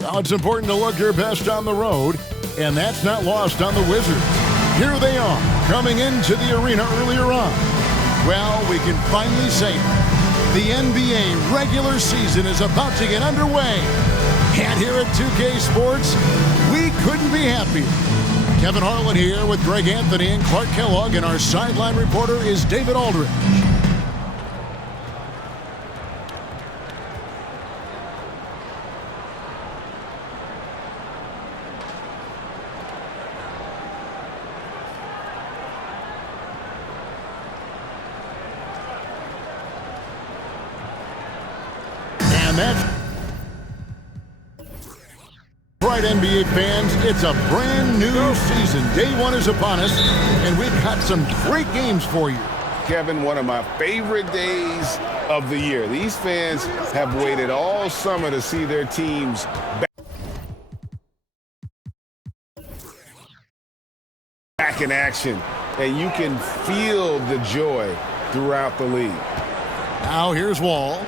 Well, it's important to look your best on the road, and that's not lost on the Wizards. Here they are, coming into the arena earlier on. Well, we can finally say it. The NBA regular season is about to get underway. And here at 2K Sports, we couldn't be happier. Kevin Harlan here with Greg Anthony and Clark Kellogg, and our sideline reporter is David Aldridge. And that's right, NBA fans, it's a brand new season. Day one is upon us, and we've got some great games for you. Kevin, one of my favorite days of the year. These fans have waited all summer to see their teams back in action, and you can feel the joy throughout the league. Now here's Wall.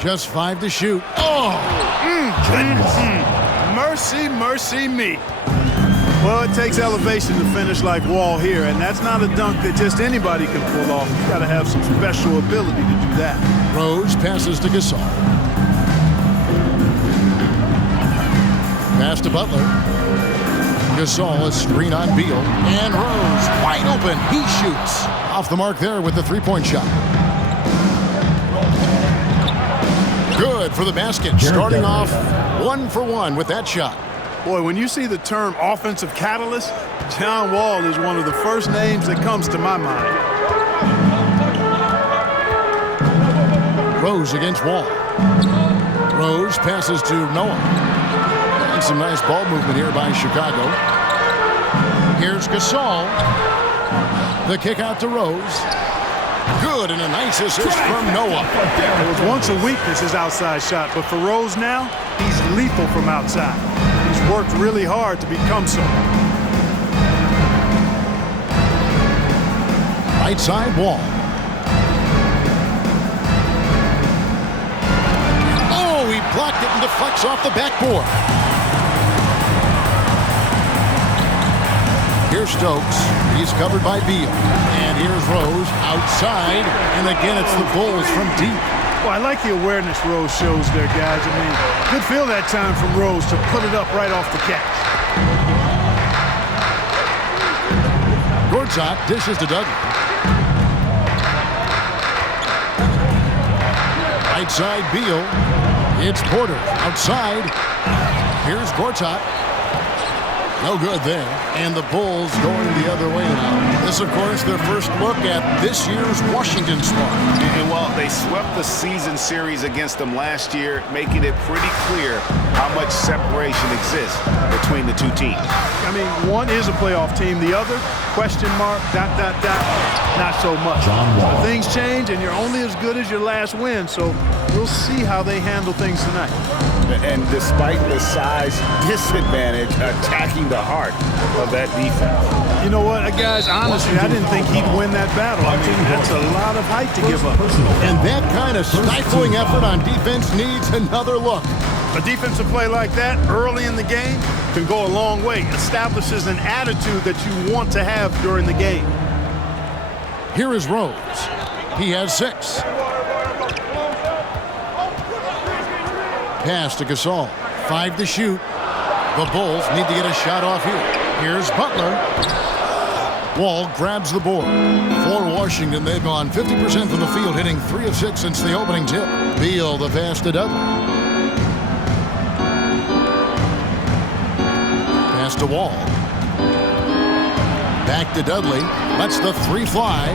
Just 5 to shoot. Oh! Mercy, mercy me. Well, it takes elevation to finish like Wall here, and that's not a dunk that just anybody can pull off. You got to have some special ability to do that. Rose passes to Gasol. Pass to Butler. Gasol, a screen on Beal. And Rose, wide open. He shoots. Off the mark there with the three-point shot. Good for the basket. Starting off 1 for 1 with that shot. Boy, when you see the term offensive catalyst, John Wall is one of the first names that comes to my mind. Rose against Wall. Rose passes to Noah. And some nice ball movement here by Chicago. Here's Gasol. The kick out to Rose. Good, and a nice assist from Noah. It was once a weakness, his outside shot, but for Rose now, he's lethal from outside. He's worked really hard to become so. Right side Wall. Oh, he blocked it and deflects off the backboard. Here's Stokes. He's covered by Beal. And here's Rose outside. And again, it's the Bulls from deep. Well, I like the awareness Rose shows there, guys. I mean, good feel that time from Rose to put it up right off the catch. Gortat dishes to Dudley. Right side Beal. It's Porter outside. Here's Gortat. No good there. And the Bulls going the other way now. This, of course, their first look at this year's Washington squad. And well, they swept the season series against them last year, making it pretty clear how much separation exists between the two teams. I mean, one is a playoff team. The other, question mark, ... not so much. But things change, and you're only as good as your last win, so we'll see how they handle things tonight. And despite the size disadvantage, attacking the heart of that defense. You know what, guys, honestly, I didn't think he'd win that battle. I mean, that's a lot of height to give up. And that kind of stifling effort on defense needs another look. A defensive play like that early in the game can go a long way. Establishes an attitude that you want to have during the game. Here is Rose. He has 6. Pass to Gasol. 5 to shoot. The Bulls need to get a shot off here. Here's Butler. Wall grabs the board. For Washington, they've gone 50% from the field, hitting 3 of 6 since the opening tip. Beal, the pass to Dudley. Pass to Wall. Back to Dudley. Lets the 3 fly.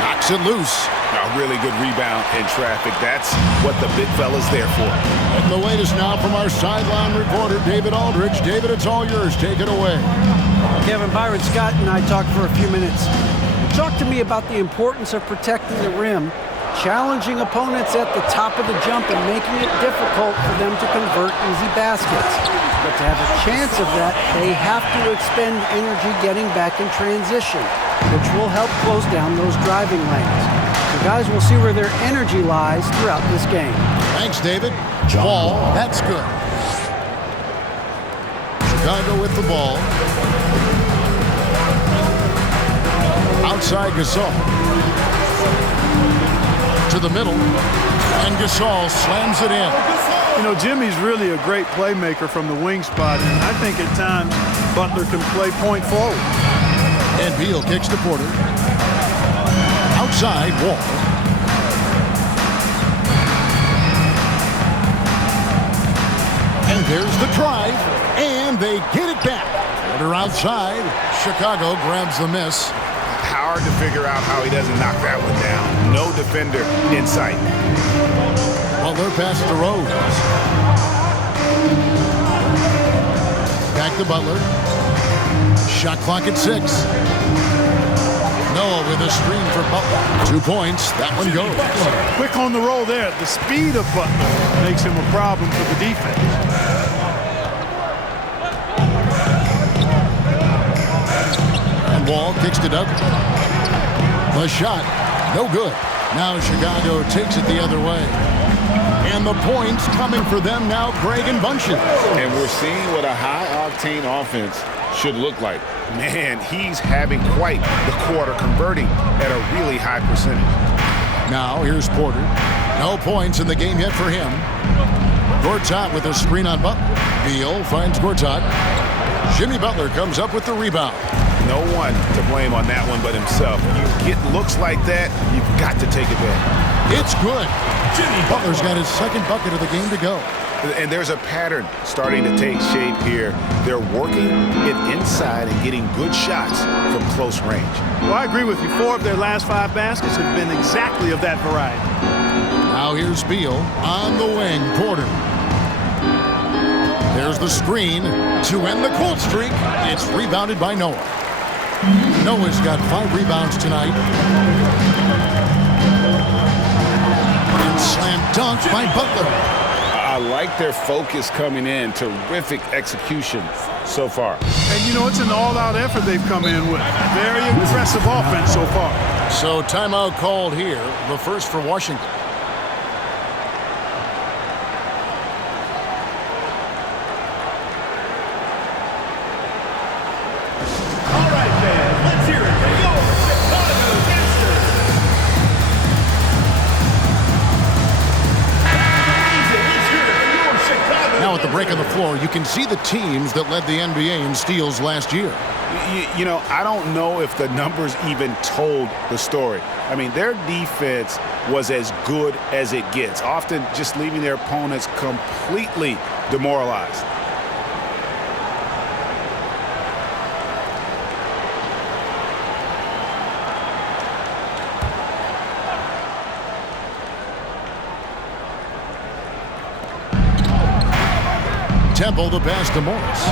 Knocks it loose. A really good rebound in traffic. That's what the big fella's there for. And the latest now from our sideline reporter, David Aldridge. David, it's all yours. Take it away. Kevin, Byron Scott and I talked for a few minutes. Talk to me about the importance of protecting the rim, challenging opponents at the top of the jump, and making it difficult for them to convert easy baskets. But to have a chance of that, they have to expend energy getting back in transition, which will help close down those driving lanes. So guys, we'll see where their energy lies throughout this game. Thanks, David. Wall, that's good. Chicago with the ball. Outside Gasol. To the middle. And Gasol slams it in. You know, Jimmy's really a great playmaker from the wing spot, and I think at times Butler can play point forward. And Beal kicks to Porter. Outside, Wall. And there's the drive, and they get it back. Porter outside. Chicago grabs the miss. Hard to figure out how he doesn't knock that one down. No defender in sight. Butler passes to Rose. Back to Butler. Shot clock at 6. Noah with a screen for Butler. 2 points. That one goes. Quick on the roll there. The speed of Butler makes him a problem for the defense. And Wall kicks it up. The shot, no good. Now Chicago takes it the other way. And the points coming for them now, Greg and Bunches. And we're seeing what a high-octane offense should look like. Man, he's having quite the quarter, converting at a really high percentage. Now here's Porter. No points in the game yet for him. Gortat with a screen on Butler. Beal finds Gortat. Jimmy Butler comes up with the rebound. No one to blame on that one but himself. You get looks like that, you've got to take advantage. It's good. Jimmy Butler's got his second bucket of the game to go. And there's a pattern starting to take shape here. They're working it inside and getting good shots from close range. Well, I agree with you. 4 of their last 5 baskets have been exactly of that variety. Now here's Beal on the wing. Porter. There's the screen to end the cold streak. It's rebounded by Noah. Noah's got 5 rebounds tonight. And slam dunk by Butler. I like their focus coming in. Terrific execution so far. And, you know, it's an all-out effort they've come in with. Very impressive offense so far. So timeout called here, the first for Washington. Break on the floor, you can see the teams that led the NBA in steals last year. You know, I don't know if the numbers even told the story. I mean, their defense was as good as it gets, often just leaving their opponents completely demoralized. Temple the pass to Morris.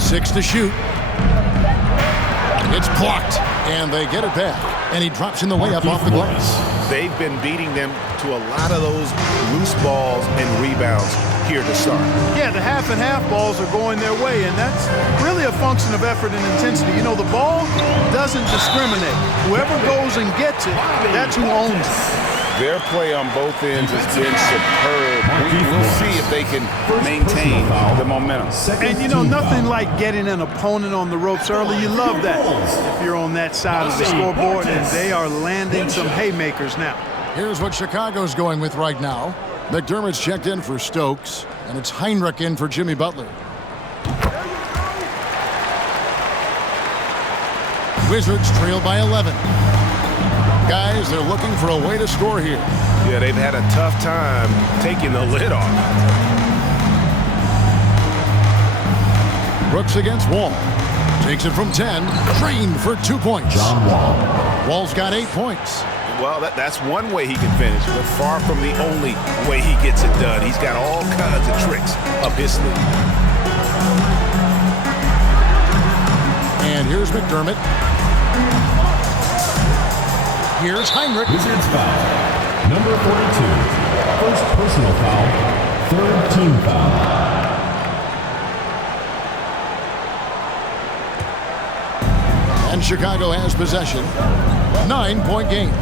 Six to shoot. It's blocked, and they get it back. And he drops in the layup off the glass. They've been beating them to a lot of those loose balls and rebounds here to start. Yeah, the half and half balls are going their way, and that's really a function of effort and intensity. You know, the ball doesn't discriminate. Whoever goes and gets it, that's who owns it. Their play on both ends has been superb. We'll see if they can maintain the momentum. And, you know, nothing like getting an opponent on the ropes early. You love that if you're on that side of the scoreboard, and they are landing some haymakers now. Here's what Chicago's going with right now. McDermott's checked in for Stokes, and it's Heinrich in for Jimmy Butler. Wizards trail by 11. Guys, they're looking for a way to score here. Yeah, they've had a tough time taking the lid off. Brooks against Wall. Takes it from 10. Trained for 2 points. John Wall. Wall's got 8 points. Well, that's one way he can finish, but far from the only way he gets it done. He's got all kinds of tricks up his sleeve. And here's McDermott. Here's Heinrich. Wizards foul. Number 42. First personal foul. Third team foul. And And Chicago has possession. 9-point game.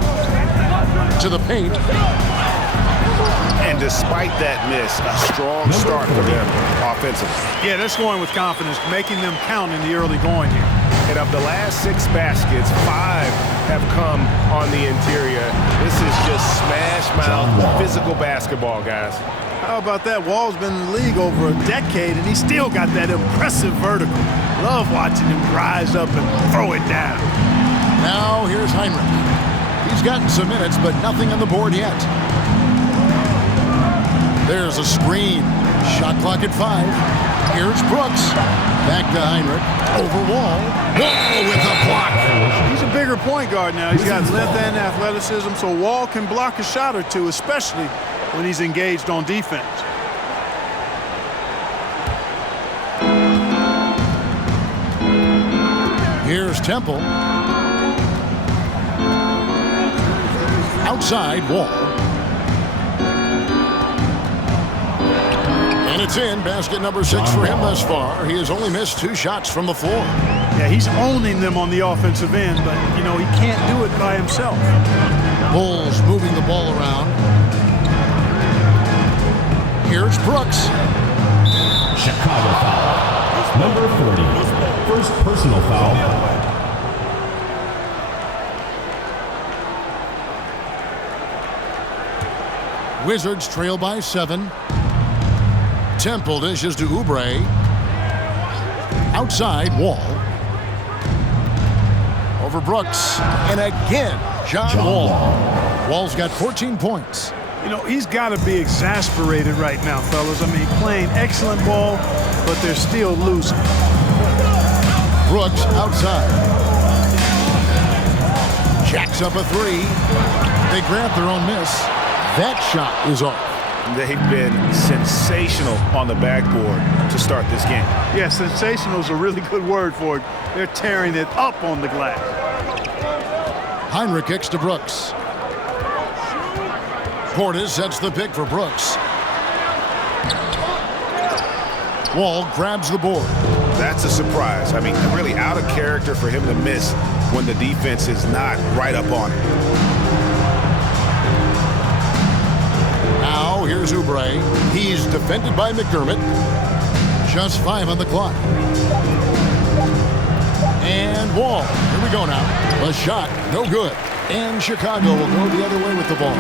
To the paint. And despite that miss, a strong start for them offensively. Yeah, they're scoring with confidence, making them count in the early going here. And of the last 6 baskets, 5 have come on the interior. This is just smash mouth physical basketball, guys. How about that? Wall's been in the league over a decade, and he still got that impressive vertical. Love watching him rise up and throw it down. Now here's Hinrich. He's gotten some minutes, but nothing on the board yet. There's a screen. Shot clock at 5. Here's Brooks. Back to Hinrich. Over Wall. Wall with a block. He's a bigger point guard now. He's got length and athleticism, so Wall can block a shot or two, especially when he's engaged on defense. Here's Temple. Outside Wall. And it's in. Basket number 6 for him thus far. He has only missed 2 shots from the floor. Yeah, he's owning them on the offensive end, but, you know, he can't do it by himself. Bulls moving the ball around. Here's Brooks. Chicago foul. Number 40. First personal foul. Wizards trail by 7. Temple dishes to Oubre. Outside Wall. Over Brooks. And again, John Wall. Wall's got 14 points. You know, he's got to be exasperated right now, fellas. I mean, playing excellent ball, but they're still losing. Brooks outside. Jacks up a 3. They grab their own miss. That shot is off. They've been sensational on the backboard to start this game. Yeah, sensational is a really good word for it. They're tearing it up on the glass. Hinrich kicks to Brooks. Portis sets the pick for Brooks. Wall grabs the board. That's a surprise. I mean, really out of character for him to miss when the defense is not right up on it. Now here's Oubre. He's defended by McDermott. Just 5 on the clock. And Wall. Here we go now. A shot, no good. And Chicago will go the other way with the ball.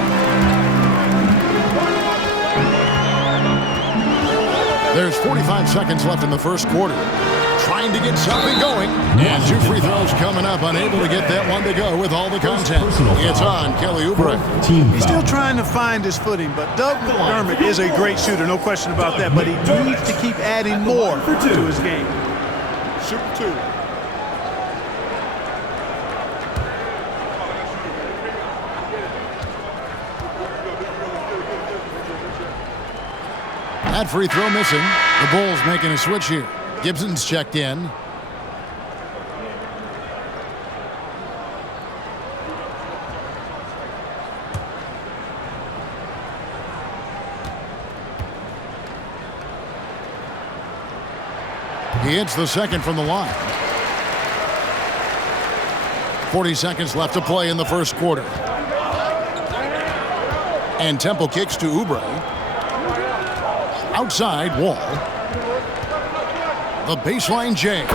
There's 45 seconds left in the first quarter. Trying to get something going. And 2 free throws coming up. Unable to get that one to go with all the content. It's on Kelly Oubre. He's still trying to find his footing, but Doug McDermott is a great shooter, no question about that. But he needs to keep adding more to his game. Shoot 2. That free throw missing. The Bulls making a switch here. Gibson's checked in. He hits the second from the line. 40 seconds left to play in the first quarter. And Temple kicks to Oubre. Outside Wall. The baseline J.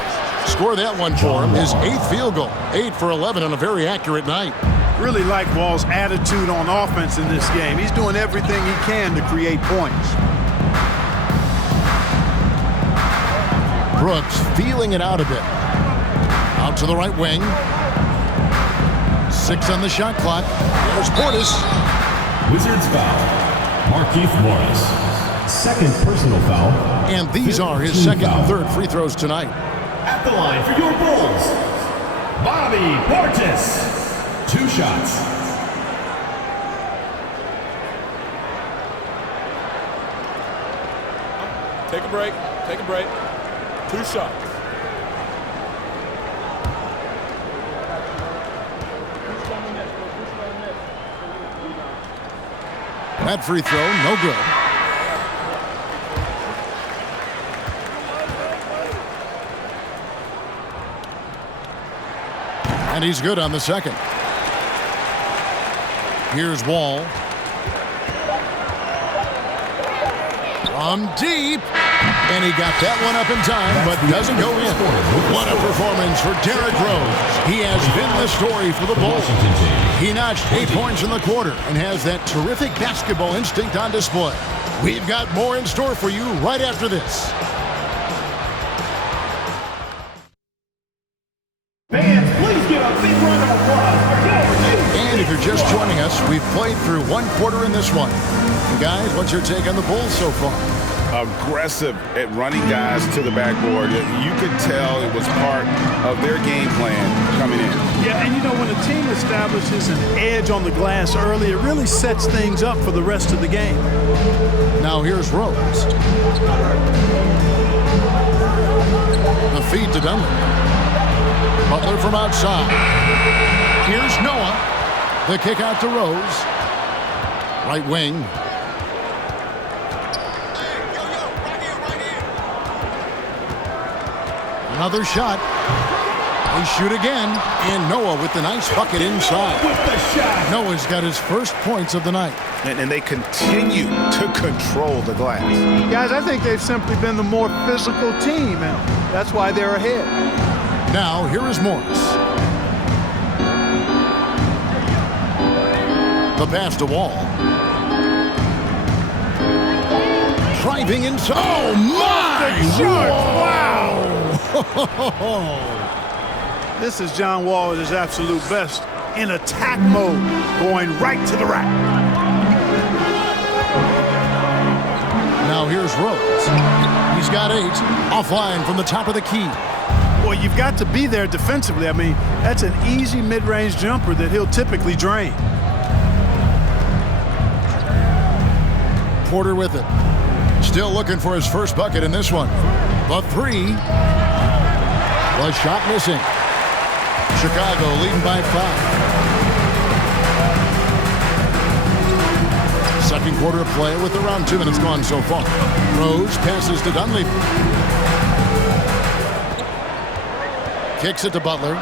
Score that one for him. His 8th field goal. 8 for 11 on a very accurate night. Really like Wall's attitude on offense in this game. He's doing everything he can to create points. Brooks feeling it out a bit. Out to the right wing. 6 on the shot clock. There's Portis. Wizards foul. Markieff Morris. Second personal foul. And these are his second and third free throws tonight. At the line for your Bulls, Bobby Portis. 2 shots. Take a break. Take a break. 2 shots. That free throw, no good. And he's good on the second. Here's Wall. From deep. And he got that one up in time, but doesn't go in. What a performance for Derrick Rose. He has been the story for the Bulls. He notched 8 points in the quarter and has that terrific basketball instinct on display. We've got more in store for you right after this. Fans, please give a big round of applause for your And if you're just joining us, we've played through one quarter in this one. Guys, what's your take on the Bulls so far? Aggressive at running guys to the backboard. You could tell it was part of their game plan coming in. Yeah, and you know, when a team establishes an edge on the glass early, it really sets things up for the rest of the game. Now here's Rose. The feed to Dunlap. Butler from outside. Here's Noah. The kick out to Rose. Right wing. Another shot. They shoot again. And Noah with the nice bucket inside. Noah's got his first points of the night. And they continue to control the glass. Guys, I think they've simply been the more physical team, and that's why they're ahead. Now, here is Morris. The pass to Wall. Driving inside. Oh, my! Wow! This is John Wall at his absolute best. In attack mode, going right to the rack. Now here's Rose. He's got 8. Offline from the top of the key. Well, you've got to be there defensively. I mean, that's an easy mid-range jumper that he'll typically drain. Porter with it. Still looking for his first bucket in this one. The 3. The shot missing. Chicago leading by 5. Second quarter of play with around 2 minutes gone so far. Rose passes to Dunleavy. Kicks it to Butler.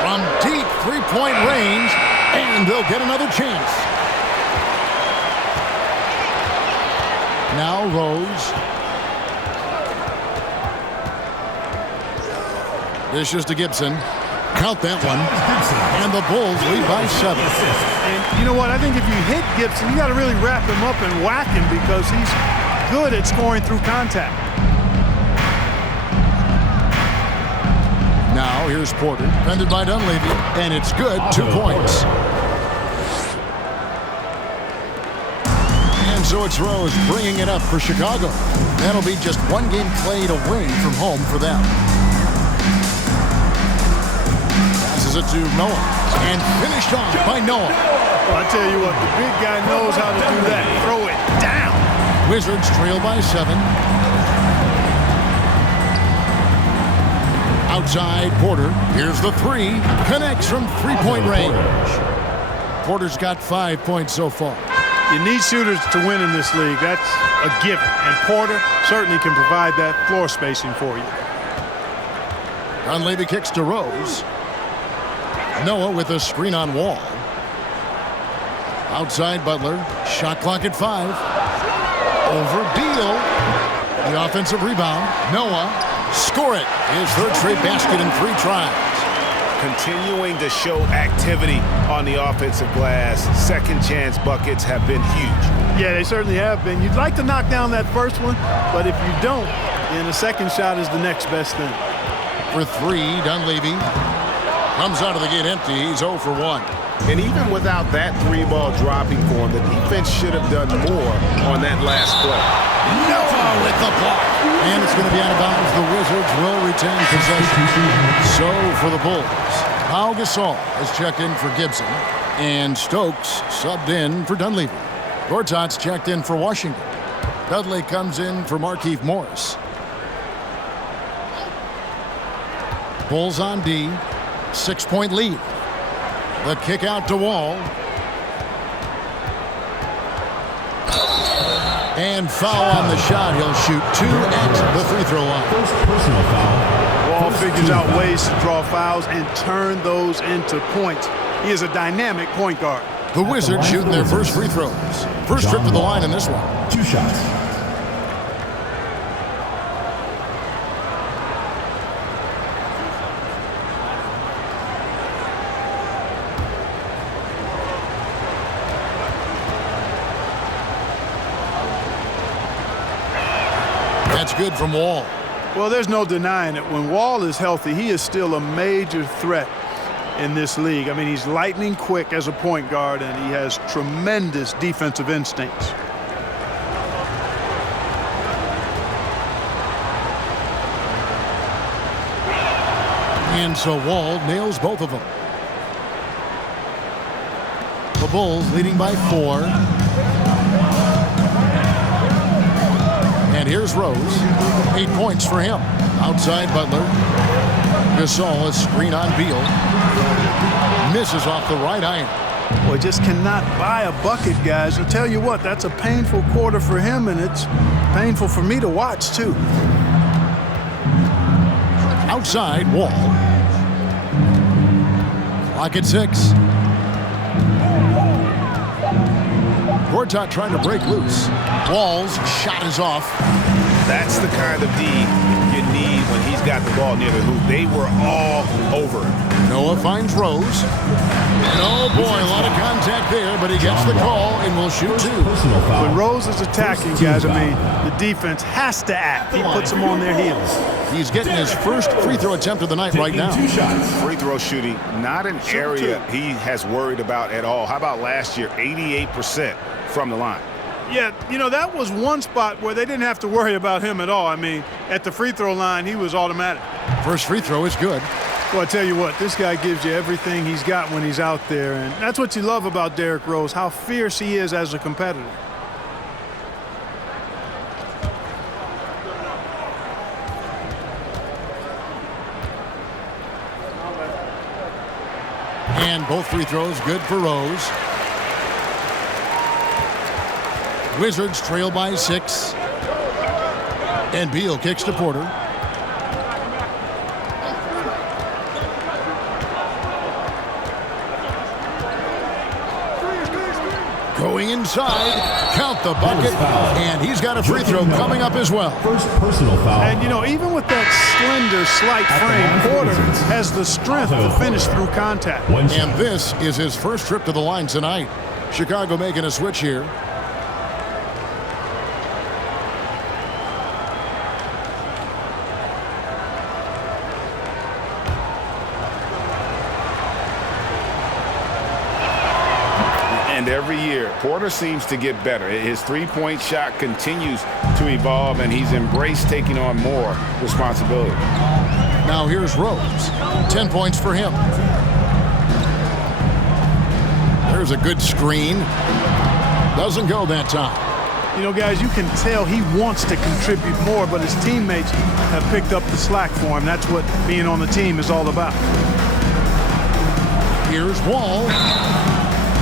From deep three-point range, and they'll get another chance. Now Rose. Dishes to Gibson. Count that one. And the Bulls lead by 7. And you know what? I think if you hit Gibson, you got to really wrap him up and whack him because he's good at scoring through contact. Now here's Porter, defended by Dunleavy, and it's good. 2 points. And so it's Rose bringing it up for Chicago. That'll be just one game played away from home for them. Passes it to Noah, and finished off by Noah. Well, I tell you what, the big guy knows how to do that. Throw it down. Wizards trail by 7. Outside Porter. Here's the 3. Connects from three-point range. Porter's got 5 points so far. You need shooters to win in this league. That's a given. And Porter certainly can provide that floor spacing for you. Dunleavy kicks to Rose. Noah with a screen on Wall. Outside Butler. Shot clock at 5. Over Beal. The offensive rebound. Noah. Score it. His third straight basket in 3 tries. Continuing to show activity on the offensive glass. Second chance buckets have been huge. Yeah, they certainly have been. You'd like to knock down that first one, but if you don't, then the second shot is the next best thing. For 3, Dunleavy comes out of the gate empty. He's 0 for 1. And even without that 3-ball dropping for him, the defense should have done more on that last play. Noah with the block. And it's going to be out of bounds. The Wizards will retain possession. So for the Bulls, Pau Gasol has checked in for Gibson. And Stokes subbed in for Dunleavy. Gortat's checked in for Washington. Dudley comes in for Markieff Morris. Bulls on D. 6-point lead. The kick out to Wall. And foul on the shot. He'll shoot 2 at the free throw line. First personal foul. ball, figures out ways to draw fouls and turn those into points. He is a dynamic point guard. The Wizards shooting their first free throws. First trip to the line in this one. 2 shots. That's good from Wall. Well, there's no denying it. When Wall is healthy, he is still a major threat in this league. I mean, he's lightning quick as a point guard, and he has tremendous defensive instincts. And so Wall nails both of them. The Bulls leading by 4. And here's Rose. 8 points for him. Outside Butler. Gasol, a screen on Beal. Misses off the right iron. Boy, just cannot buy a bucket, guys. I'll tell you what, that's a painful quarter for him, and it's painful for me to watch, too. Outside, Wall. Clock at 6. Gortat trying to break loose. Wall's shot is off. That's the kind of D you need when he's got the ball near the hoop. They were all over him. Noah finds Rose. And oh boy, a lot of contact there, but he gets the call and will shoot 2. When Rose is attacking, guys, I mean, the defense has to act. He puts them on their heels. He's getting his first free throw attempt of the night right now. 2 shots. Free throw shooting, not an area he has worried about at all. How about last year, 88% from the line? Yeah, you know, that was one spot where they didn't have to worry about him at all. I mean, at the free throw line, he was automatic. First free throw is good. Well, I tell you what, this guy gives you everything he's got when he's out there, and that's what you love about Derrick Rose, how fierce he is as a competitor. And both free throws good for Rose. Wizards trail by 6. And Beal kicks to Porter. Going inside, count the bucket, and he's got a free throw coming up as well. First personal foul. And, you know, even with that slender, slight frame, Porter has the strength to finish through contact. And this is his first trip to the line tonight. Chicago making a switch here. And every year, Porter seems to get better. His three-point shot continues to evolve, and he's embraced taking on more responsibility. Now here's Rose. 10 points for him. There's a good screen. Doesn't go that time. You know, guys, you can tell he wants to contribute more, but his teammates have picked up the slack for him. That's what being on the team is all about. Here's Wall.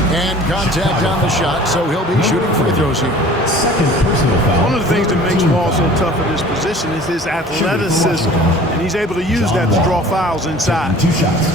And contact on the shot, so he'll be shooting free throws here. Second personal foul. One of the things that makes Wall so tough at this position is his athleticism, and he's able to use that to draw fouls inside. 2 shots.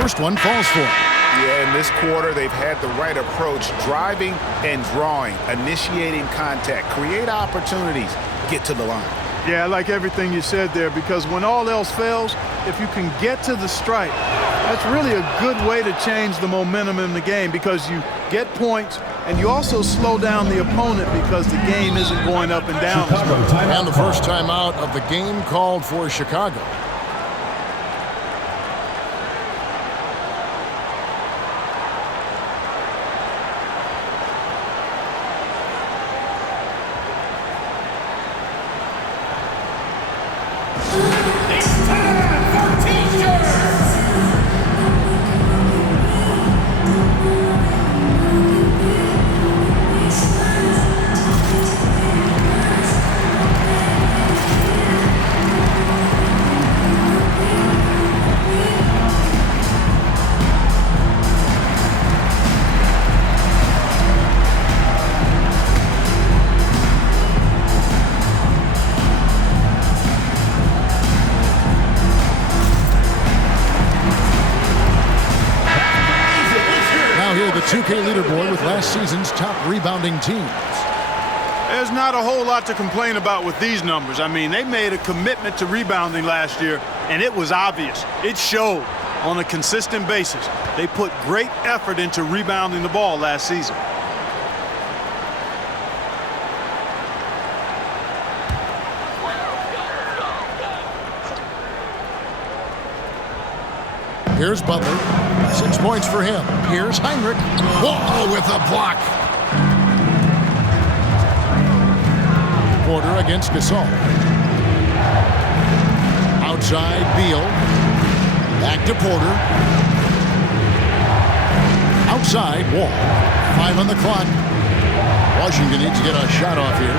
First one falls for him. Yeah, in this quarter, they've had the right approach, driving and drawing, initiating contact, create opportunities, get to the line. Yeah, I like everything you said there, because when all else fails, if you can get to the stripe, that's really a good way to change the momentum in the game, because you get points and you also slow down the opponent because the game isn't going up and down. And the first timeout of the game called for Chicago. the 2K leaderboard with last season's top rebounding teams. There's not a whole lot to complain about with these numbers. I mean, they made a commitment to rebounding last year, and it was obvious. It showed on a consistent basis. They put great effort into rebounding the ball last season. Here's Butler. 6 points for him. Here's Heinrich. Whoa, with a block. Porter against Gasol. Outside, Beal. Back to Porter. Outside, Wall. 5 on the clock. Washington needs to get a shot off here.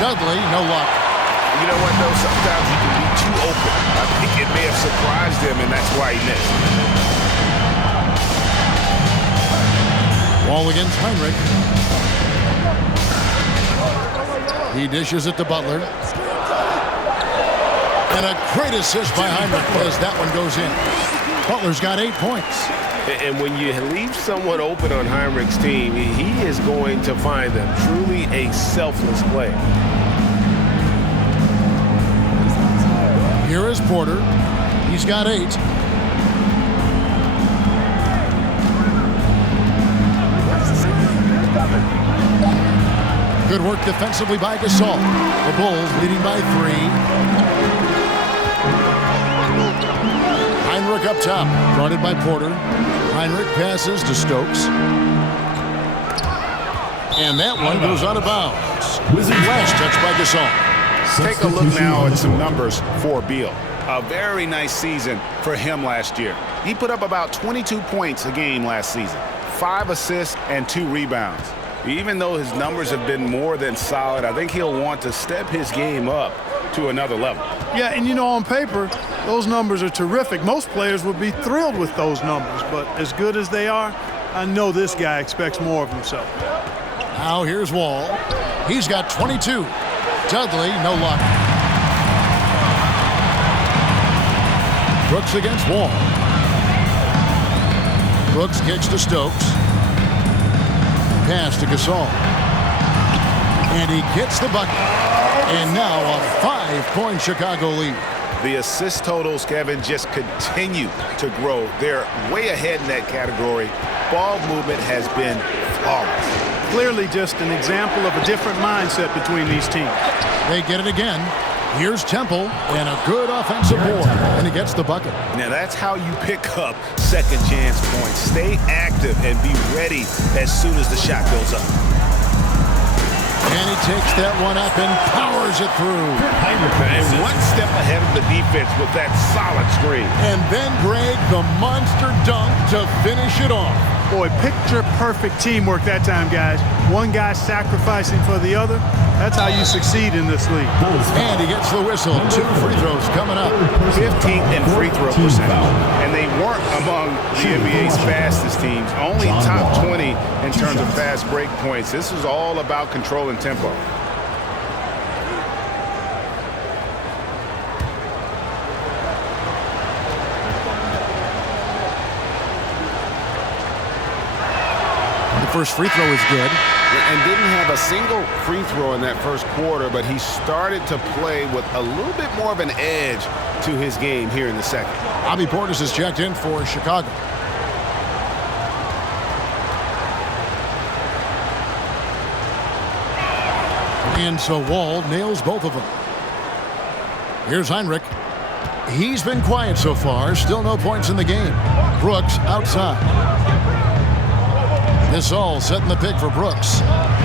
Dudley, no luck. You know what, though? Sometimes you can be too open. I think it may have surprised him, and that's why he missed. Wall against Heinrich. He dishes it to Butler. And a great assist by Heinrich as that one goes in. Butler's got 8 points. And when you leave someone open on Heinrich's team, he is going to find them. Truly a selfless player. Here is Porter. He's got 8. Good work defensively by Gasol. The Bulls leading by 3. Heinrich up top, guarded by Porter. Heinrich passes to Stokes. And that one goes out of bounds. Last touch by Gasol. Take a look now at some numbers for Beal. A very nice season for him last year. He put up about 22 points a game last season, 5 assists and 2 rebounds. Even though his numbers have been more than solid, I think he'll want to step his game up to another level. Yeah, and you know, on paper, those numbers are terrific. Most players would be thrilled with those numbers, but as good as they are, I know this guy expects more of himself. Now here's Wall. He's got 22. Dudley, no luck. Brooks against Wall. Brooks kicks to Stokes. Pass to Gasol. And he gets the bucket. And now a 5-point Chicago lead. The assist totals, Kevin, just continue to grow. They're way ahead in that category. Ball movement has been flawless. Clearly just an example of a different mindset between these teams. They get it again. Here's Temple and a good offensive board. And he gets the bucket. Now that's how you pick up second chance points. Stay active and be ready as soon as the shot goes up. And he takes that one up and powers it through. And one step ahead of the defense with that solid screen. And then Greg, the monster dunk to finish it off. Boy, picture-perfect teamwork that time, guys. One guy sacrificing for the other. That's how you succeed in this league. And he gets the whistle. 2 free throws coming up. 15th in free throw percentage. And they weren't among the NBA's fastest teams. Only top 20 in terms of fast break points. This is all about control and tempo. First free throw is good. And didn't have a single free throw in that first quarter, but he started to play with a little bit more of an edge to his game here in the second. Bobby Portis is checked in for Chicago. And so Wall nails both of them. Here's Heinrich. He's been quiet so far. Still no points in the game. Brooks outside. Gasol setting the pick for Brooks.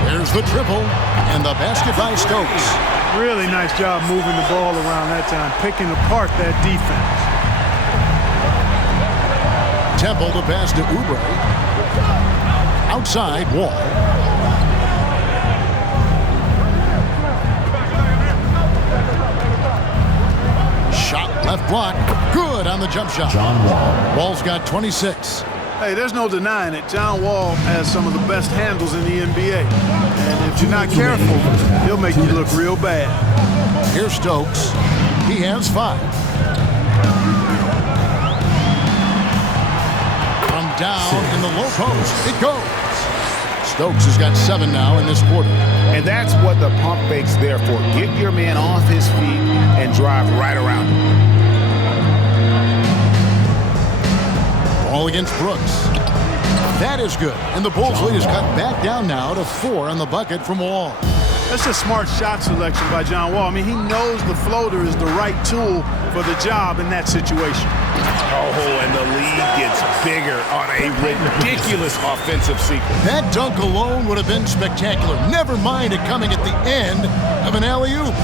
There's the triple, and the basket by Stokes. Really nice job moving the ball around that time, picking apart that defense. Temple to pass to Oubre. Outside, Wall. Shot left block. Good on the jump shot. John Wall. Wall's got 26. Hey, there's no denying it. John Wall has some of the best handles in the NBA. And if you're not careful, he'll make you look real bad. Here's Stokes. He has 5. From down in the low post. It goes. Stokes has got 7 now in this quarter. And that's what the pump fake's there for. Get your man off his feet and drive right around him. Ball against Brooks. That is good. And the Bulls lead is cut back down now to 4 on the bucket from Wall. That's a smart shot selection by John Wall. I mean, he knows the floater is the right tool for the job in that situation. Oh, and the lead gets bigger on a ridiculous offensive sequence. That dunk alone would have been spectacular. Never mind it coming at the end of an alley-oop.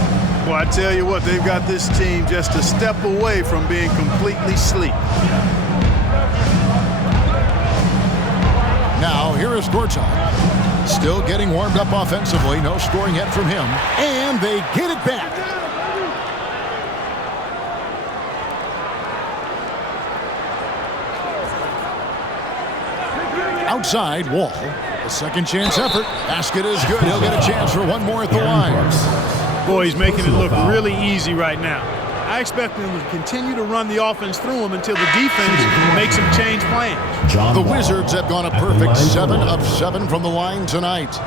Well, I tell you what, they've got this team just a step away from being completely sleep. Now, here is Gortat. Still getting warmed up offensively. No scoring yet from him. And they get it back. Outside, Wall. A second chance effort. Basket is good. He'll get a chance for one more at the line. Boy, he's making it look really easy right now. I expect them to continue to run the offense through him until the defense makes him change plans. The Wizards have gone a perfect 7 of 7 from the line tonight.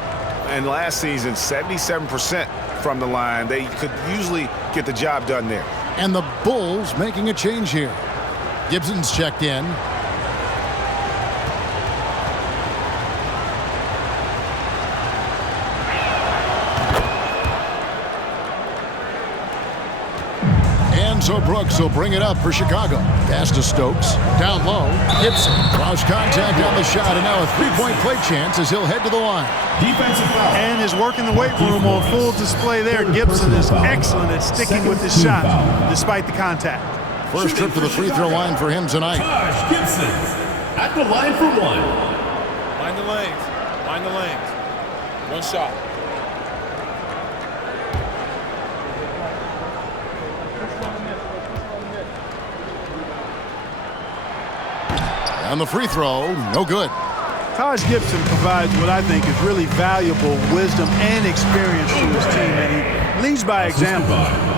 And last season, 77% from the line. They could usually get the job done there. And the Bulls making a change here. Gibson's checked in. So Brooks will bring it up for Chicago. Pass to Stokes. Down low. Gibson. Lost contact on the shot, and now a three-point play chance as he'll head to the line. Defensive foul. And his work in the weight room on full display there. Gibson is excellent at sticking with his shot despite the contact. First trip to the free throw line for him tonight. Taj Gibson at the line for 1. Line the lanes. Line the lanes. One shot. On the free throw, no good. Taj Gibson provides what I think is really valuable wisdom and experience to his team, and he leads by example.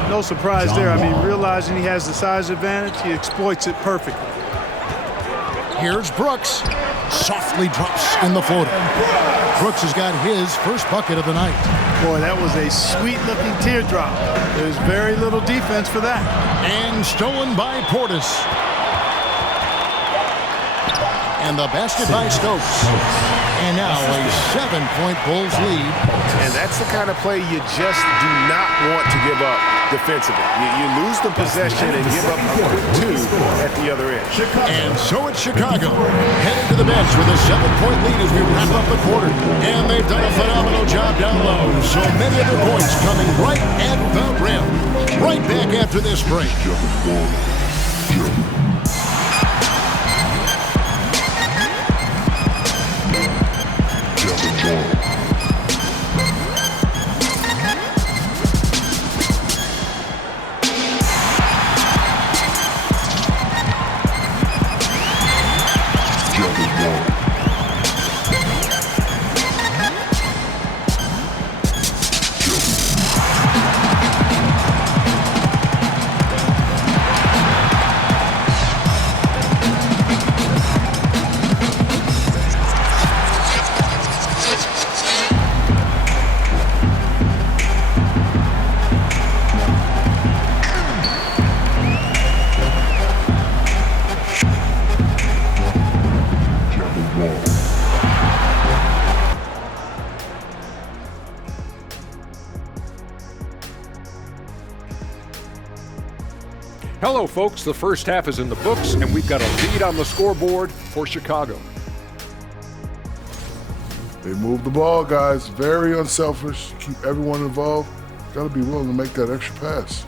No surprise there. I mean, realizing he has the size advantage, he exploits it perfectly. Here's Brooks. Softly drops in the floater. Brooks has got his first bucket of the night. Boy, that was a sweet-looking teardrop. There's very little defense for that. And stolen by Portis. And the basket by Stokes. And now a 7-point Bulls lead. And that's the kind of play you just do not want to give up defensively. You lose the possession and give up a quick 2 at the other end. And so it's Chicago headed to the bench with a 7-point lead as we wrap up the quarter. And they've done a phenomenal job down low. So many of their points coming right at the rim. Right back after this break. Hello, folks. The first half is in the books, and we've got a lead on the scoreboard for Chicago. They move the ball, guys. Very unselfish. Keep everyone involved. Got to be willing to make that extra pass.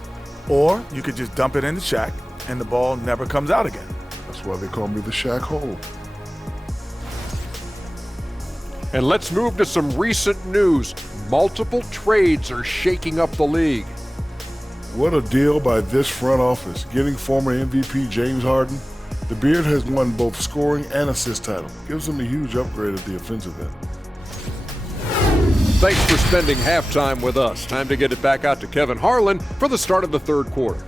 Or you could just dump it in the Shaq, and the ball never comes out again. That's why they call me the Shaq Hole. And let's move to some recent news. Multiple trades are shaking up the league. What a deal by this front office, getting former MVP James Harden. The Beard has won both scoring and assist title. Gives him a huge upgrade at the offensive end. Thanks for spending halftime with us. Time to get it back out to Kevin Harlan for the start of the third quarter.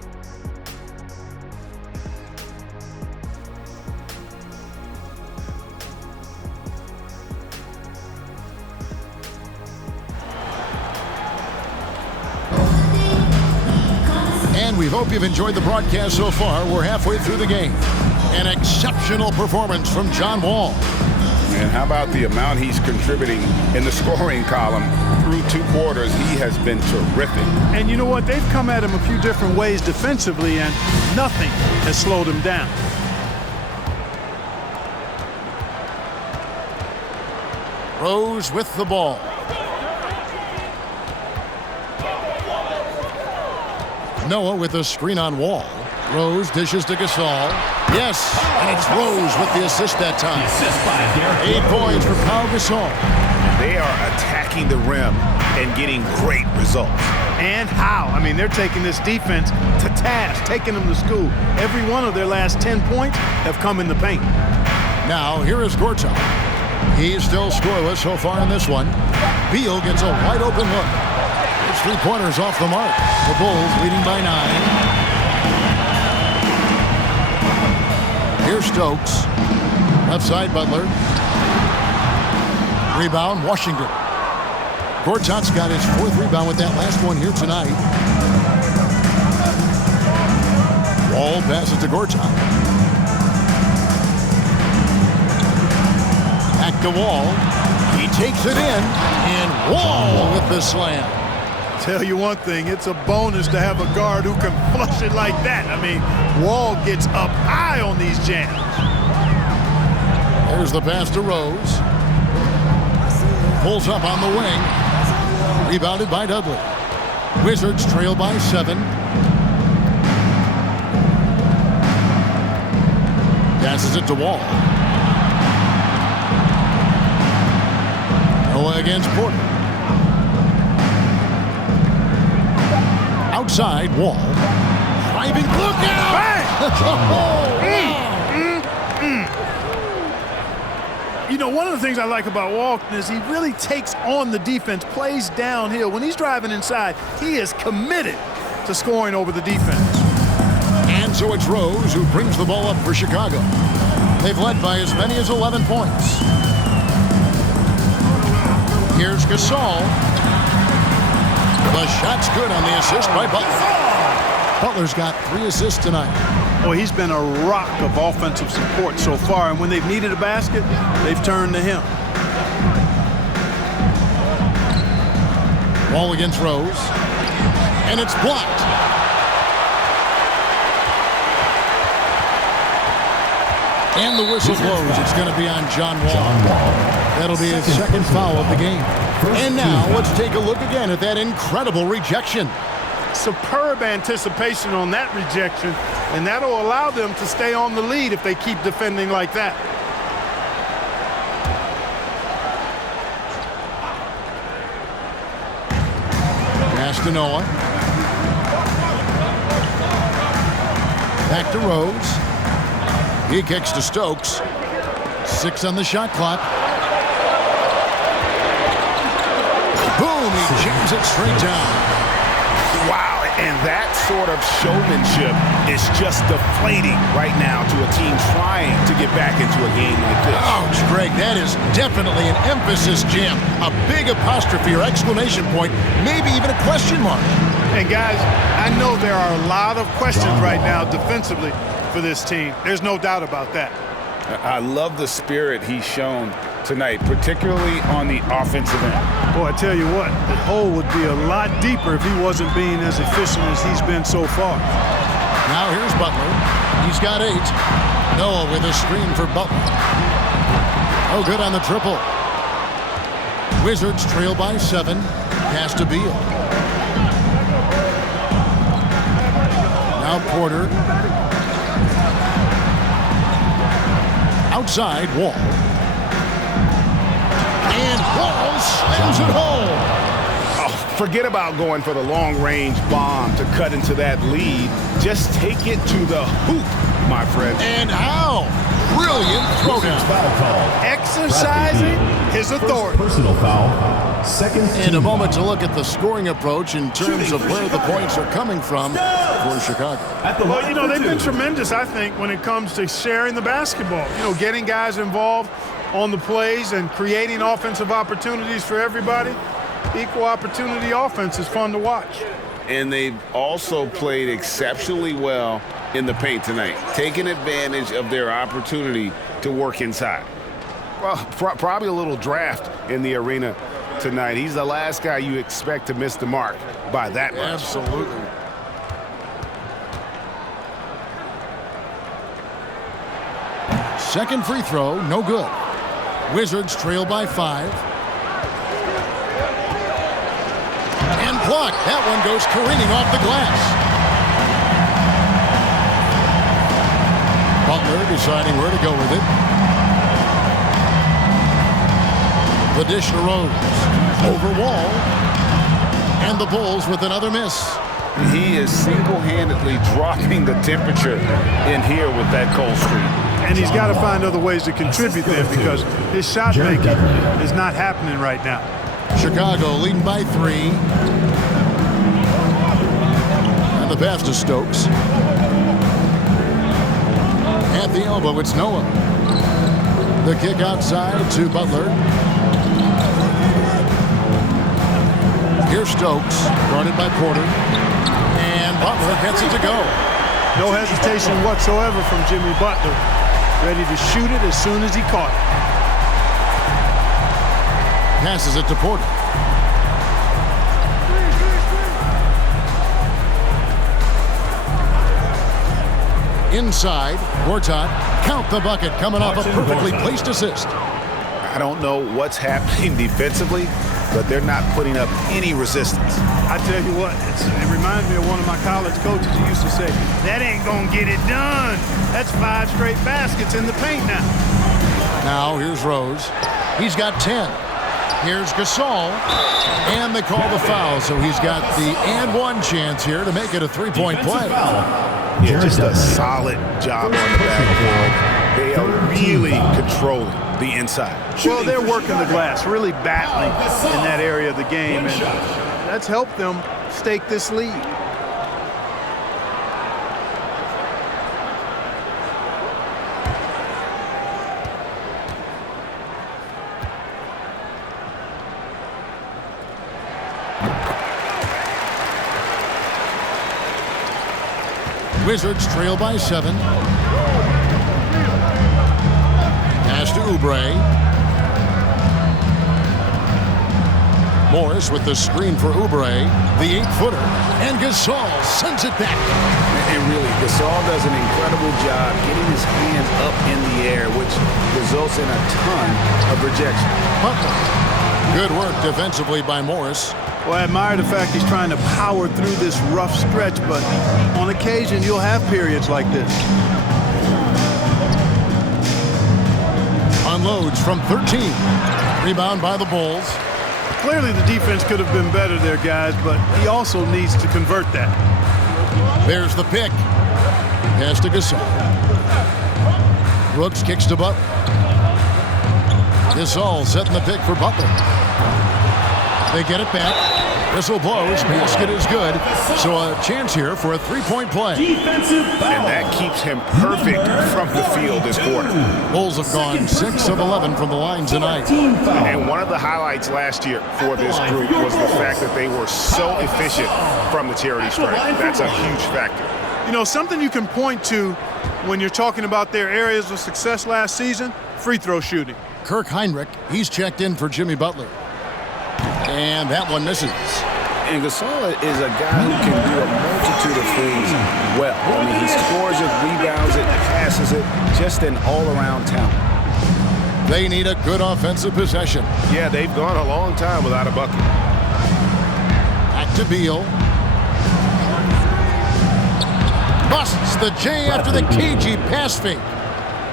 We hope you've enjoyed the broadcast so far. We're halfway through the game. An exceptional performance from John Wall. And how about the amount he's contributing in the scoring column through 2 quarters? He has been terrific. And you know what? They've come at him a few different ways defensively, and nothing has slowed him down. Rose with the ball. Noah with a screen on Wall. Rose dishes to Gasol. Yes, and it's Rose with the assist that time. 8 points for Pau Gasol. They are attacking the rim and getting great results. And how? I mean, they're taking this defense to task, taking them to school. Every one of their last 10 points have come in the paint. Now, here is Gortat. He's still scoreless so far in this one. Beal gets a wide open look. His 3-pointers off the mark. The Bulls leading by 9. Here's Stokes. Left side, Butler. Rebound, Washington. Gortat's got his 4th rebound with that last one here tonight. Wall passes to Gortat. Back to Wall. He takes it in, and Wall with the slam. Tell you one thing, it's a bonus to have a guard who can flush it like that. I mean, Wall gets up high on these jams. There's the pass to Rose. Pulls up on the wing. Rebounded by Dudley. Wizards trail by 7. Passes it to Wall. Noah against Porter. Outside, Wall. Driving, look out! You know, one of the things I like about Walton is he really takes on the defense, plays downhill. When he's driving inside, he is committed to scoring over the defense. And so it's Rose who brings the ball up for Chicago. They've led by as many as 11 points. Here's Gasol. The shot's good on the assist by Butler. Butler's got 3 assists tonight. Boy, he's been a rock of offensive support so far, and when they've needed a basket, they've turned to him. Wall against Rose. And it's blocked. And the whistle blows. It's going to be on John Wall. That'll be his 2nd foul of the game. And now let's take a look again at that incredible rejection. Superb anticipation on that rejection, and that'll allow them to stay on the lead if they keep defending like that. Pass to Noah. Back to Rose. He kicks to Stokes. 6 on the shot clock. Boom! He jams it straight down. Wow, and that sort of showmanship is just deflating right now to a team trying to get back into a game like this. Ouch, Greg, that is definitely an emphasis jam. A big apostrophe or exclamation point, maybe even a question mark. And guys, I know there are a lot of questions right now defensively for this team. There's no doubt about that. I love the spirit he's shown tonight, particularly on the offensive end. Boy, I tell you what, the hole would be a lot deeper if he wasn't being as efficient as he's been so far. Now here's Butler. He's got 8. Noah with a screen for Butler. Oh, good on the triple. Wizards trail by 7. Pass to Beal. Now Porter. Outside, Wall. And Wall slams it home. Oh, forget about going for the long-range bomb to cut into that lead. Just take it to the hoop, my friend. And how? Brilliant throwdown. Exercising his authority. Personal foul. 2nd. And a moment to look at the scoring approach in terms of where the points are coming from for Chicago. Well, you know, they've been tremendous, I think, when it comes to sharing the basketball. You know, getting guys involved on the plays and creating offensive opportunities for everybody. Equal opportunity offense is fun to watch. And they've also played exceptionally well in the paint tonight, taking advantage of their opportunity to work inside. Well, probably a little draft in the arena tonight. He's the last guy you expect to miss the mark by that much. Absolutely. Second free throw, no good. Wizards trail by 5. And blocked. That one goes careening off the glass. Butler deciding where to go with it. The dish to Rose. Over Wall. And the Bulls with another miss. He is single-handedly dropping the temperature in here with that cold streak. And he's got to find other ways to contribute there because his shot making is not happening right now. Chicago leading by 3. And the pass to Stokes. At the elbow, it's Noah. The kick outside to Butler. Here's Stokes, guarded by Porter. And Butler gets it to go. No hesitation whatsoever from Jimmy Butler. Ready to shoot it as soon as he caught it. Passes it to Porter. Inside, Gortat. Count the bucket coming off a perfectly placed assist. I don't know what's happening defensively, but they're not putting up any resistance. I tell you what, it reminds me of one of my college coaches who used to say, that ain't gonna get it done. That's 5 straight baskets in the paint now. Now here's Rose. He's got 10. Here's Gasol. And they call the foul, so he's got the and one chance here to make it a 3-point play. Yeah, just a solid job on the back. They are really controlling the inside. Well, they're working the glass, really battling in that area of the game, and that's helped them stake this lead. Wizards trail by 7. Pass to Oubre. Morris with the screen for Oubre. The 8-footer. And Gasol sends it back. And really, Gasol does an incredible job getting his hands up in the air, which results in a ton of rejection. Good work defensively by Morris. Well, I admire the fact he's trying to power through this rough stretch, but on occasion you'll have periods like this. Unloads from 13. Rebound by the Bulls. Clearly the defense could have been better there, guys, but he also needs to convert that. There's the pick. Pass to Gasol. Brooks kicks to Butler. Gasol setting the pick for Butler. They get it back. Whistle blows. Basket is good. So a chance here for a 3-point play. And that keeps him perfect from the field this quarter. Bulls have gone 6 of 11 from the line tonight. And one of the highlights last year for this group was the fact that they were so efficient from the charity stripe. That's a huge factor. You know, something you can point to when you're talking about their areas of success last season, free throw shooting. Kirk Heinrich, he's checked in for Jimmy Butler. And that one misses. And Gasol is a guy who can do a multitude of things well. I mean, he scores it, rebounds it, passes it, just an all-around talent. They need a good offensive possession. Yeah, they've gone a long time without a bucket. Back to Beal. Busts the J after the cagey pass fake.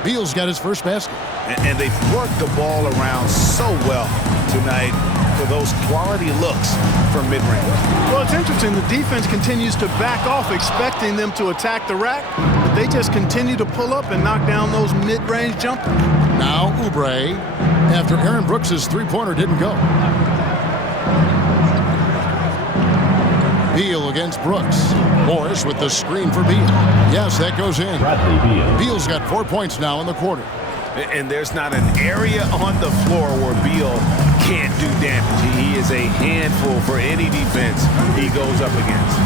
Beal's got his first basket. And they've worked the ball around so well tonight for those quality looks from mid-range. Well, it's interesting. The defense continues to back off, expecting them to attack the rack, but they just continue to pull up and knock down those mid-range jumpers. Now Oubre, after Aaron Brooks' three-pointer didn't go. Beal against Brooks. Morris with the screen for Beal. Yes, that goes in. Beal's got 4 points now in the quarter. And there's not an area on the floor where Beal can't do damage. He is a handful for any defense he goes up against.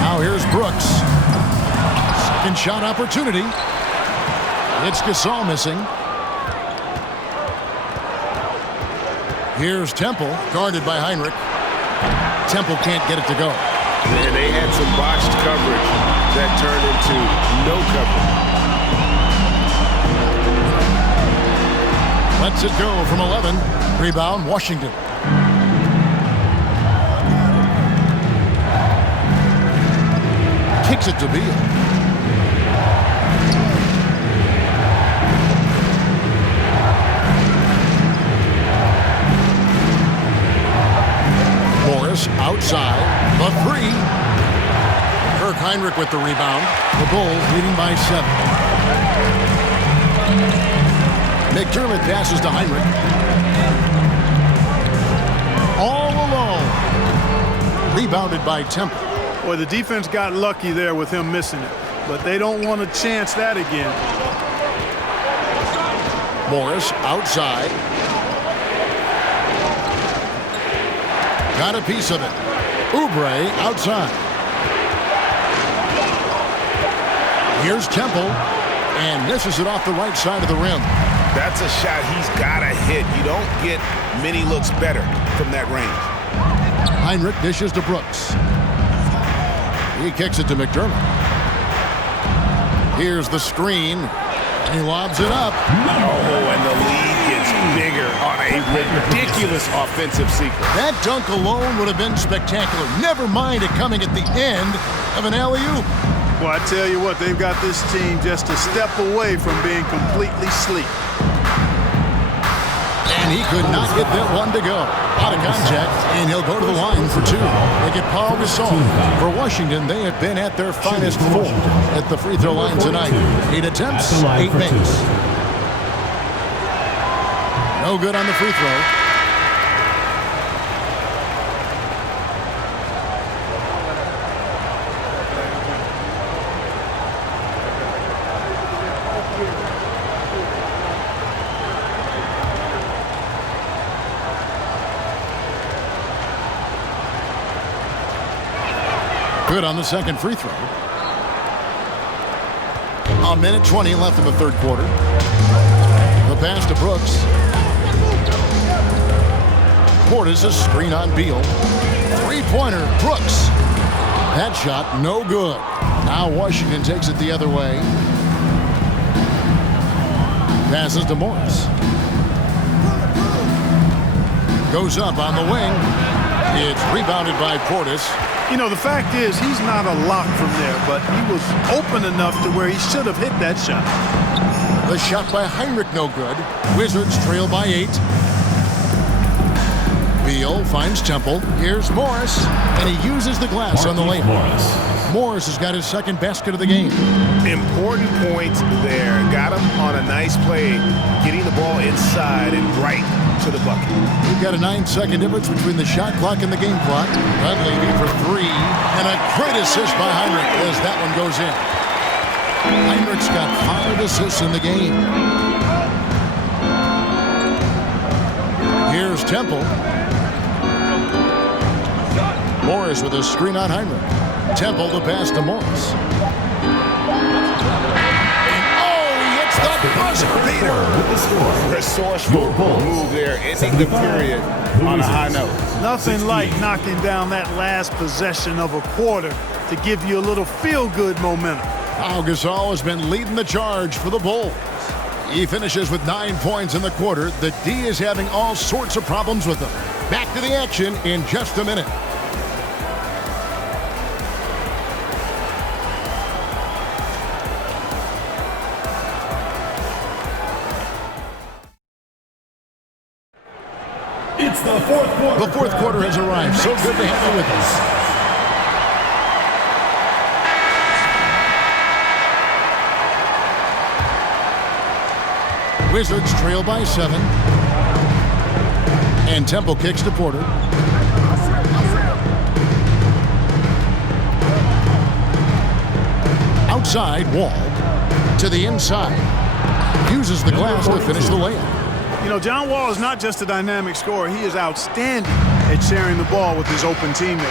Now here's Brooks. Second shot opportunity. It's Gasol missing. Here's Temple, guarded by Hinrich. Temple can't get it to go. And they had some botched coverage that turned into no coverage. Lets it go from 11. Rebound, Washington. Kicks it to Beal. Morris outside. The three. Kirk Hinrich with the rebound. The Bulls leading by 7. McDermott passes to Hinrich. All alone. Rebounded by Temple. Boy, the defense got lucky there with him missing it, but they don't want to chance that again. Morris outside. Got a piece of it. Oubre outside. Here's Temple, and misses it off the right side of the rim. That's a shot he's got to hit. You don't get many looks better from that range. Hinrich dishes to Brooks. He kicks it to McDermott. Here's the screen. He lobs it up. Oh, and the lead gets bigger on a ridiculous offensive sequence. That dunk alone would have been spectacular. Never mind it coming at the end of an alley-oop. Well, I tell you what, they've got this team just a step away from being completely asleep. And he could not get that one to go. Out of contact, and he'll go to the line for 2. They get Paul Gasol. For Washington, they have been at their finest 4 at the free throw line tonight. 8 attempts, 8 makes. No good on the free throw. Good on the second free throw. 1:20 left in the third quarter. The pass to Brooks. Portis a screen on Beal. Three-pointer, Brooks. That shot, no good. Now Washington takes it the other way. Passes to Morris. Goes up on the wing. It's rebounded by Portis. You know, the fact is, he's not a lock from there, but he was open enough to where he should have hit that shot. The shot by Hinrich, no good. Wizards trail by 8. Beal finds Temple. Here's Morris, and he uses the glass on the layup. Morris has got his second basket of the game. Important points there. Got him on a nice play, getting the ball inside and right to the bucket. We've got a 9-second difference between the shot clock and the game clock. Dunleavy for 3, and a great assist by Hinrich as that one goes in. Hinrich's got 5 assists in the game. Here's Temple. Morris with a screen on Hinrich. Temple the pass to Morris. The buzzer beater. Resourceful move there, ending the period on a high note. Nothing like knocking down that last possession of a quarter to give you a little feel-good momentum. Pau Gasol has been leading the charge for the Bulls. He finishes with 9 points in the quarter. The D is having all sorts of problems with him. Back to the action in just a minute. It's the fourth quarter. The fourth quarter has arrived. So good to have you with us. Wizards trail by 7. And Temple kicks to Porter. Outside, Wall. To the inside. uses the glass to finish the layup. You know, John Wall is not just a dynamic scorer. He is outstanding at sharing the ball with his open teammates.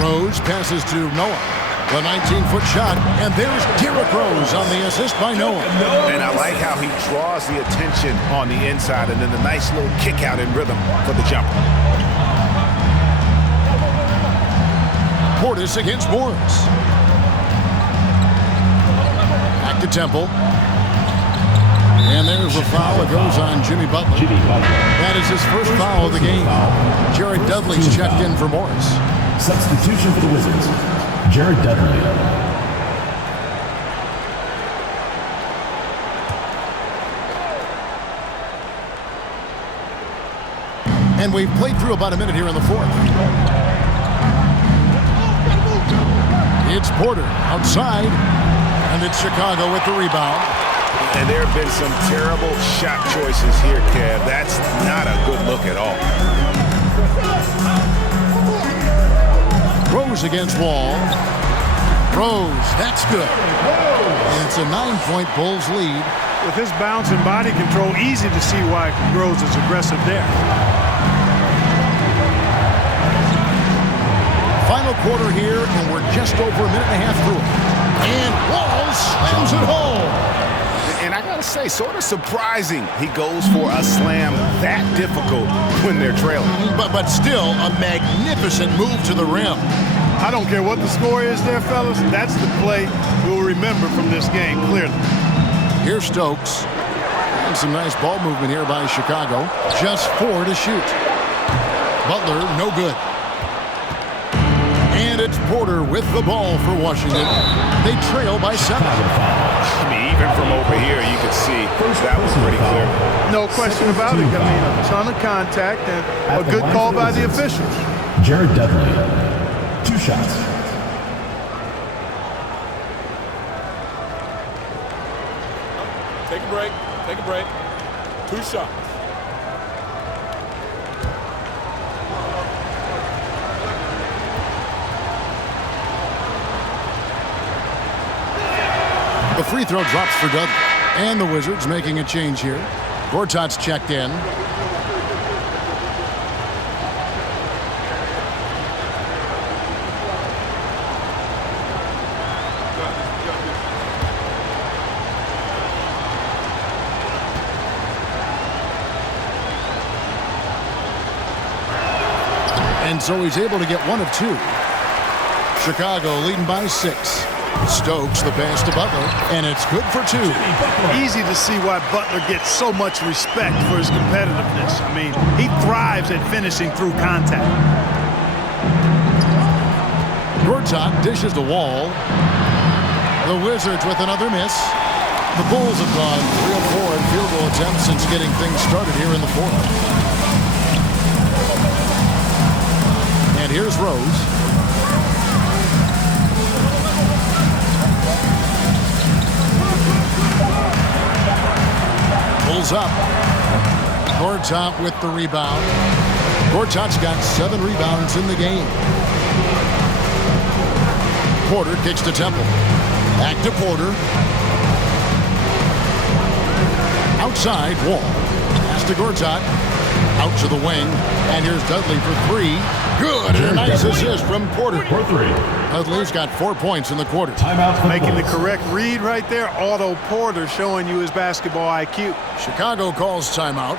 Rose passes to Noah. The 19-foot shot, and there's Derrick Rose on the assist by Noah. And I like how he draws the attention on the inside, and then the nice little kick out in rhythm for the jumper. Portis against Morris. Back to Temple. And there's a foul that goes on Jimmy Butler. That is his first foul of the game. Jared Dudley's checked in for Morris. Substitution for the Wizards, Jared Dudley. And we've played through about a minute here in the fourth. It's Porter outside, and it's Chicago with the rebound. And there have been some terrible shot choices here, Kev. That's not a good look at all. Rose against Wall. Rose, that's good. And it's a 9-point Bulls lead. With his bounce and body control, easy to see why Rose is aggressive there. Final quarter here, and we're just over a minute and a half through it. And Wall slams it home. And I gotta say, sort of surprising he goes for a slam that difficult when they're trailing. But still, a magnificent move to the rim. I don't care what the score is there, fellas. That's the play we'll remember from this game, clearly. Here's Stokes. And some nice ball movement here by Chicago. Just 4 to shoot. Butler, no good. And it's Porter with the ball for Washington. They trail by 7. I mean, even from over here, you could see that was pretty clear. No question about it. I mean, a ton of contact and a good call by the officials. Jared Dudley, 2 shots. Take a break. Take a break. 2 shots. The free throw drops for Dudley. And the Wizards making a change here. Gortat's checked in. And so he's able to get 1 of 2. Chicago leading by 6. Stokes the pass to Butler, and it's good for 2. Easy to see why Butler gets so much respect for his competitiveness. I mean, he thrives at finishing through contact. Gortat dishes to Wall. The Wizards with another miss. The Bulls have gone 3 of 4 in field goal attempts since getting things started here in the fourth. And here's Rose. Pulls up. Gortat with the rebound. Gortat's got 7 rebounds in the game. Porter kicks to Temple. Back to Porter. Outside, Wall. Pass to Gortat. Out to the wing. And here's Dudley for 3. Good. And a nice assist from Porter. For 3. Dudley's got 4 points in the quarter. Timeout for Making the Bulls. correct read right there. Otto Porter showing you his basketball IQ. Chicago calls timeout.